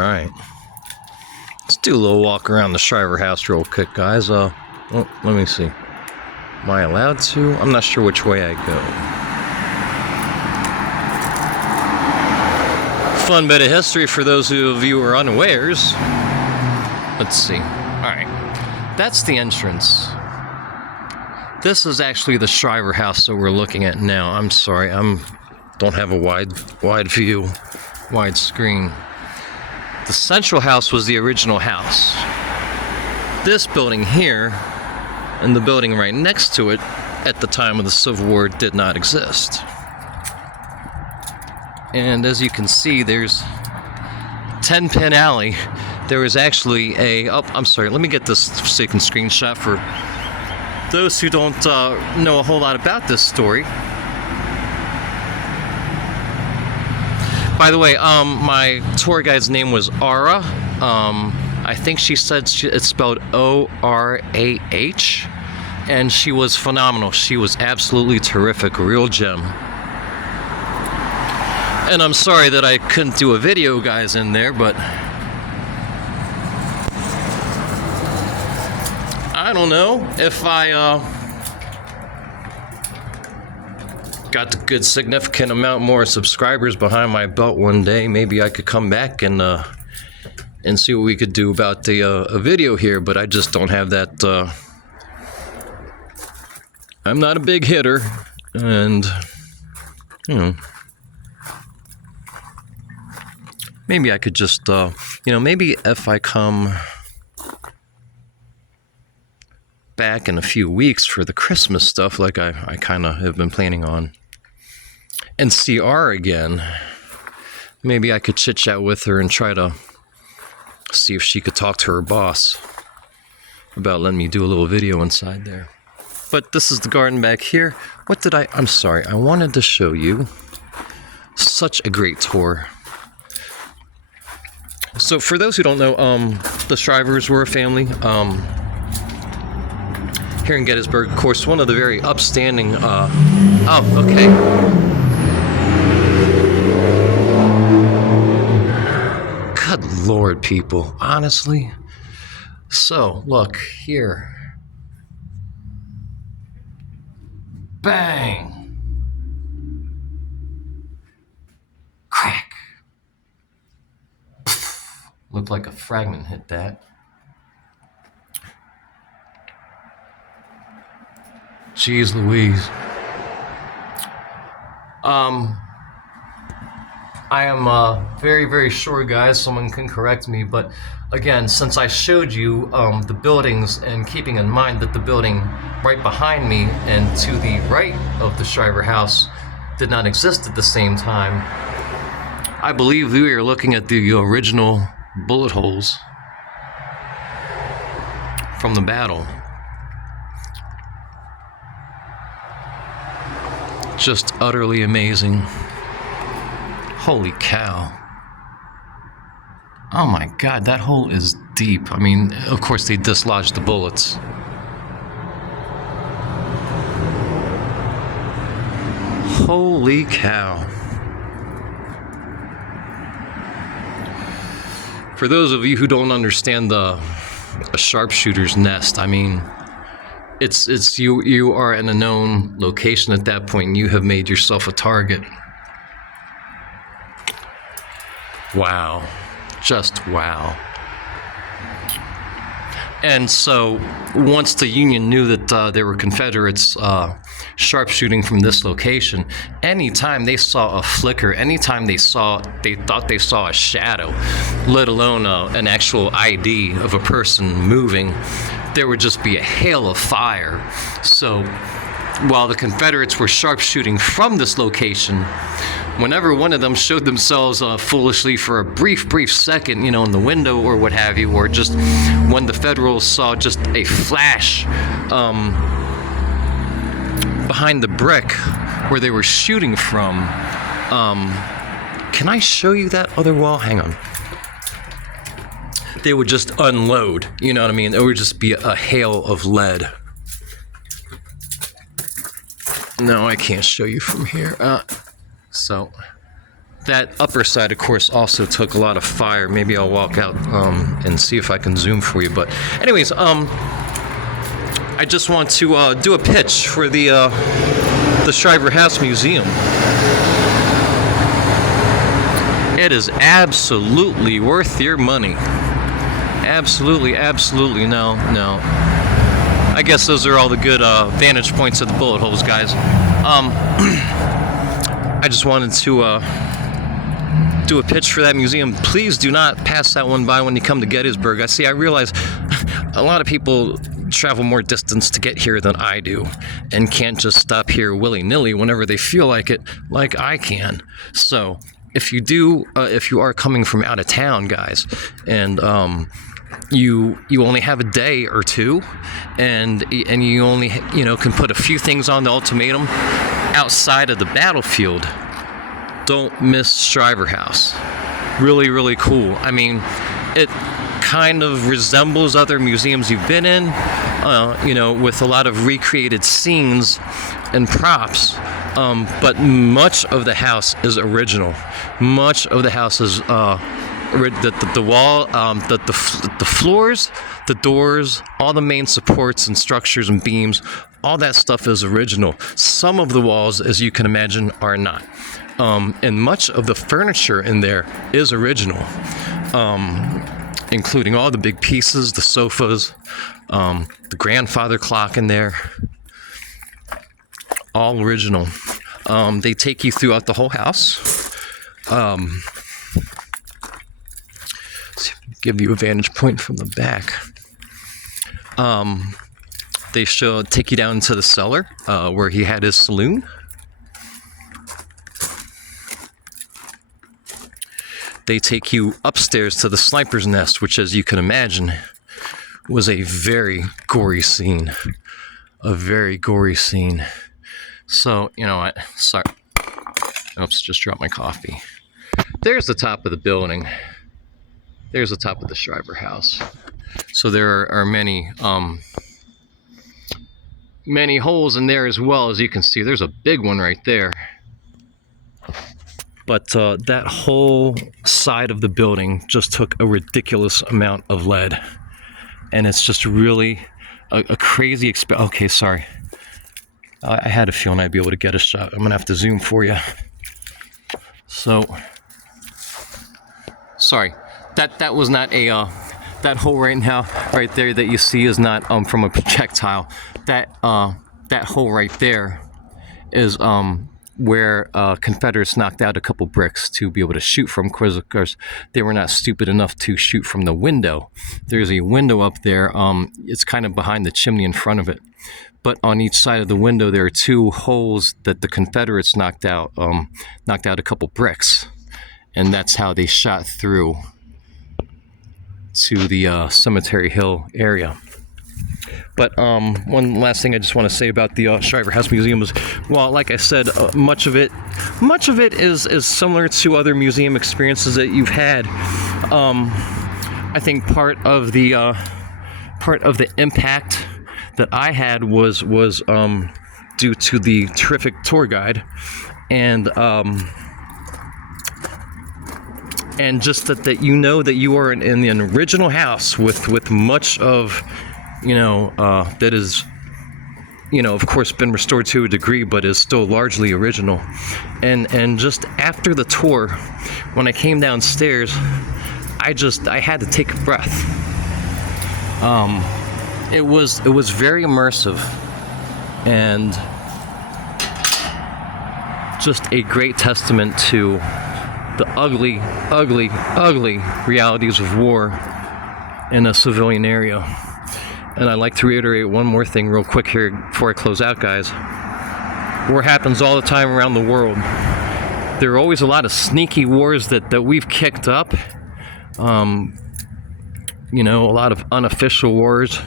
Alright. Let's do a little walk around the Shriver house real quick, guys. Let me see. Am I allowed to? I'm not sure which way I go. Fun bit of history for those of you who are unawares. Let's see. Alright. That's the entrance. This is actually the Shriver house that we're looking at now. I'm sorry, don't have a wide view, wide screen. The central house was the original house. This building here and the building right next to it at the time of the Civil War did not exist. And as you can see, there's 10 Pin Alley. There was actually I'm sorry, let me get this so you can screenshot for those who don't know a whole lot about this story. By the way, my tour guide's name was Ara. I think she said it's spelled O-R-A-H, and she was phenomenal. She was absolutely terrific, a real gem. And I'm sorry that I couldn't do a video, guys, in there, but I don't know if I got a good significant amount more subscribers behind my belt one day. Maybe I could come back and see what we could do about the a video here, but I just don't have that. I'm not a big hitter, and you know, maybe I could just maybe if I come back in a few weeks for the Christmas stuff, like I kind of have been planning on, and see R again, maybe I could chit chat with her and try to see if she could talk to her boss about letting me do a little video inside there. But this is the garden back here. I'm sorry, I wanted to show you such a great tour. So for those who don't know, the Shrivers were a family here in Gettysburg. Of course, one of the very upstanding okay. Good Lord, people, honestly. So, look, here. Bang! Crack! Looked like a fragment hit that. Jeez Louise. I am very, very sure, guys, someone can correct me, but again, since I showed you the buildings, and keeping in mind that the building right behind me and to the right of the Shriver house did not exist at the same time, I believe we are looking at the original bullet holes from the battle. Just utterly amazing. Holy cow. Oh my God, that hole is deep. I mean, of course they dislodged the bullets. Holy cow. For those of you who don't understand a sharpshooter's nest, I mean, it's you are in a known location at that point, and you have made yourself a target. Wow. Just wow. And so once the Union knew that there were Confederates sharpshooting from this location, anytime they saw a flicker, anytime they thought they saw a shadow, let alone an actual ID of a person moving, there would just be a hail of fire. So while the Confederates were sharpshooting from this location, whenever one of them showed themselves foolishly for a brief second, in the window or what have you, or just when the Federals saw just a flash behind the brick where they were shooting from, can I show you that other wall? Hang on. They would just unload, you know what I mean? It would just be a hail of lead. No, I can't show you from here. So that upper side, of course, also took a lot of fire. Maybe I'll walk out and see if I can zoom for you. But anyways, I just want to do a pitch for the Shriver House Museum. It is absolutely worth your money. Absolutely, absolutely. No. I guess those are all the good vantage points of the bullet holes, guys. I just wanted to do a pitch for that museum. Please do not pass that one by when you come to Gettysburg. I realize a lot of people travel more distance to get here than I do, and can't just stop here willy-nilly whenever they feel like it, like I can. So if you are coming from out of town, guys, and you only have a day or two, and you only can put a few things on the ultimatum outside of the battlefield, don't miss Shriver House. Really, really cool. I mean, it kind of resembles other museums you've been in, with a lot of recreated scenes and props, but much of the house is original. Much of the house is the wall, the floors, the doors, all the main supports and structures and beams, all that stuff is original. Some of the walls, as you can imagine, are not. And much of the furniture in there is original, including all the big pieces, the sofas, the grandfather clock in there, all original. They take you throughout the whole house. Give you a vantage point from the back. They take you down to the cellar where he had his saloon. They take you upstairs to the sniper's nest, which, as you can imagine, was a very gory scene. A very gory scene. So, you know what? Sorry. Oops, just dropped my coffee. There's the top of the building. There's the top of the Shriver House. So there are many holes in there as well, as you can see. There's a big one right there. But that whole side of the building just took a ridiculous amount of lead. And it's just really a crazy experience. Okay, sorry. I had a feeling I'd be able to get a shot. I'm going to have to zoom for you. So, sorry. That was not a... that hole right there that you see is not from a projectile. That hole right there is... where Confederates knocked out a couple bricks to be able to shoot from, because of course they were not stupid enough to shoot from the window. There's a window up there. It's kind of behind the chimney in front of it. But on each side of the window there are two holes that the Confederates knocked out a couple bricks. And that's how they shot through to the Cemetery Hill area. But one last thing I just want to say about the Shriver House Museum is, well, like I said, much of it is similar to other museum experiences that you've had. I think part of the impact that I had was due to the terrific tour guide, and just that you know that you are in an original house with much of that is, of course, been restored to a degree, but is still largely original. And just after the tour, when I came downstairs, I had to take a breath. It was very immersive, and just a great testament to the ugly, ugly, ugly realities of war in a civilian area. And I'd like to reiterate one more thing real quick here before I close out, guys. War happens all the time around the world. There are always a lot of sneaky wars that we've kicked up. A lot of unofficial wars.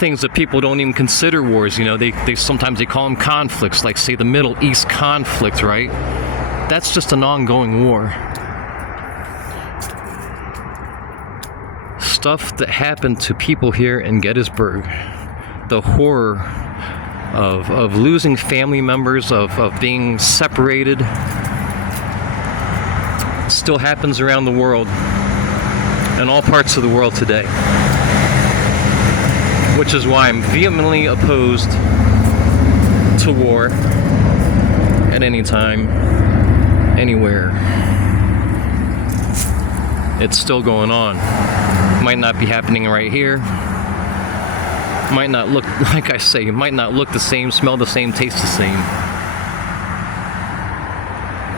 Things that people don't even consider wars. They sometimes call them conflicts, like, say, the Middle East conflict, right? That's just an ongoing war. Stuff that happened to people here in Gettysburg, the horror of losing family members, of being separated. It still happens around the world, in all parts of the world today. Which is why I'm vehemently opposed to war at any time, anywhere. It's still going on. Might not be happening right here. Might not look, like I say, it might not look the same, smell the same, taste the same.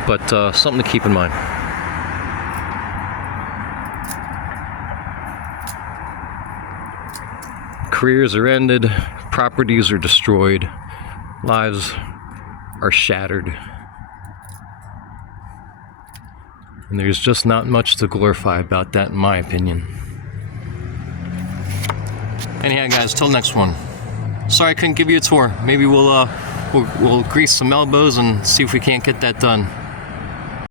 But something to keep in mind. Careers are ended, properties are destroyed, lives are shattered. And there's just not much to glorify about that, in my opinion. Anyhow, guys, till next one. Sorry I couldn't give you a tour. Maybe we'll grease some elbows and see if we can't get that done.